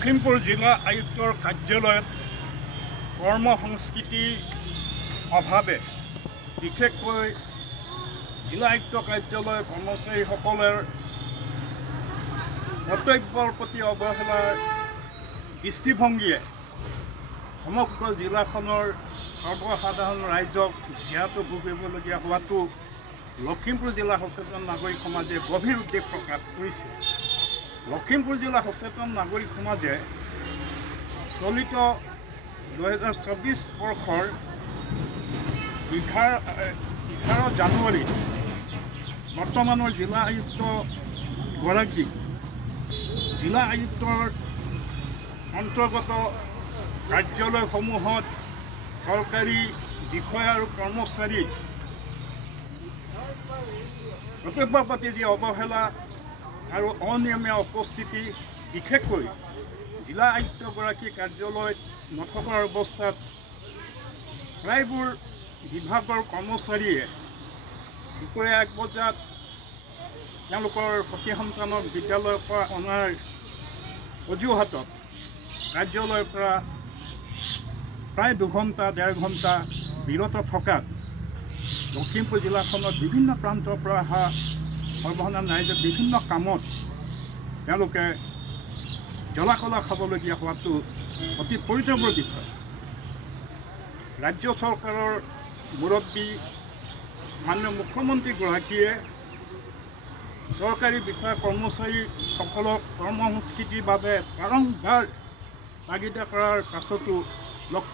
লখিমপুৰ জিলা আয়ুক্তৰ কাৰ্যালয়ত কৰ্মসংস্কৃতিৰ অভাৱে বিশেষকৈ জিলা আয়ুক্ত কাৰ্যালয়ৰ কৰ্মচাৰীসকলৰ কৰ্তব্যৰ প্ৰতি অৱহেলাৰ দৃষ্টিভংগীয়ে সমগ্ৰ জিলাখনৰ সৰ্বসাধাৰণ ৰাইজক জীয়াতু ভুগিবলগীয়া হোৱাটো লখিমপুৰ জিলা সচেতন নাগৰিক সমাজে গভীৰ উদ্বেগ প্ৰকাশ কৰিছে। লখিমপুৰ জিলা সচেতন নাগৰিক সমাজে চলিত 2024 বৰ্ষৰ 11 জানুৱাৰীত বৰ্তমানৰ জিলা আয়ুক্তগৰাকীক জিলা আয়ুক্তৰ অন্তৰ্গত কাৰ্যালয়সমূহত চৰকাৰী বিষয়া আৰু কৰ্মচাৰীৰ কৰ্তব্যৰ প্ৰতি যি অৱহেলা আৰু অনিয়মীয়া উপস্থিতি, বিশেষকৈ জিলা আয়ুক্তগৰাকী কাৰ্যালয়ত নথকাৰ অৱস্থাত প্ৰায়বোৰ বিভাগৰ কৰ্মচাৰীয়ে দুপৰীয়া 1 বজাত তেওঁলোকৰ সতি সন্তানক বিদ্যালয়ৰ পৰা অনাৰ অজুহাতত কাৰ্যালয়ৰ পৰা প্ৰায় 2 ঘণ্টা 1.5 ঘণ্টা বিৰত থকাত লখিমপুৰ জিলাখনৰ বিভিন্ন প্ৰান্তৰ পৰা অহা সৰ্বসাধাৰণ ৰাইজে বিভিন্ন কামত তেওঁলোকে জলাকলা খাবলগীয়া হোৱাটো অতি পৰিতাপৰ বিষয়। ৰাজ্য চৰকাৰৰ মুৰব্বী মাননীয় মুখ্যমন্ত্ৰীগৰাকীয়ে চৰকাৰী বিষয়া কৰ্মচাৰীসকলক কৰ্মসংস্কৃতিৰ বাবে বাৰম্বাৰ তাগিদা কৰাৰ পাছতো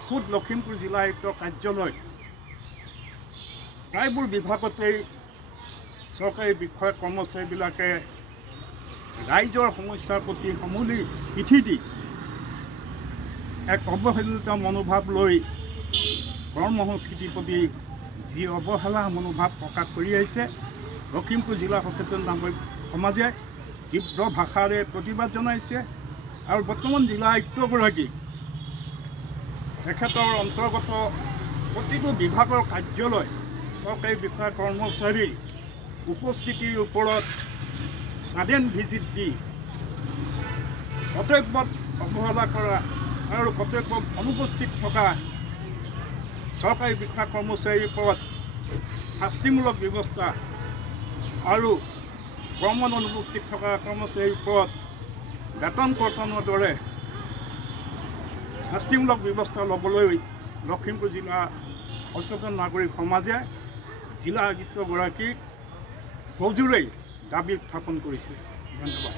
খোদ লখিমপুৰ জিলা আয়ুক্তৰ কাৰ্যালয় প্ৰায়বোৰ বিভাগতেই চৰকাৰী বিষয়া কৰ্মচাৰীবিলাকে ৰাইজৰ সমস্যাৰ প্ৰতি সমূলি পিঠি দি এক অৱহেলিত মনোভাৱ লৈ কৰ্মসংস্কৃতিৰ প্ৰতি যি অৱহেলা মনোভাৱ প্ৰকাশ কৰি আহিছে, লখিমপুৰ জিলা সচেতন নাগৰিক সমাজে তীব্ৰ ভাষাৰে প্ৰতিবাদ জনাইছে আৰু বৰ্তমান জিলা আয়ুক্তগৰাকীক তেখেতৰ অন্তৰ্গত প্ৰতিটো বিভাগৰ কাৰ্যালয় চৰকাৰী বিষয়া কৰ্মচাৰীৰ উপস্থিতিৰ ওপৰত ছাডেন ভিজিট দি কৰ্তব্যত অৱহেলা কৰা আৰু কৰ্তব্যত অনুপস্থিত থকা চৰকাৰী বিষয়া কৰ্মচাৰীৰ ওপৰত শাস্তিমূলক ব্যৱস্থা আৰু কৰ্মত অনুপস্থিত থকা কৰ্মচাৰীৰ ওপৰত বেতন কৰ্তনৰ দৰে শাস্তিমূলক ব্যৱস্থা ল'বলৈ লখিমপুৰ জিলা সচেতন নাগৰিক সমাজে জিলা আয়ুক্তগৰাকীক সজোৰে দাবী উত্থাপন কৰিছে। ধন্যবাদ।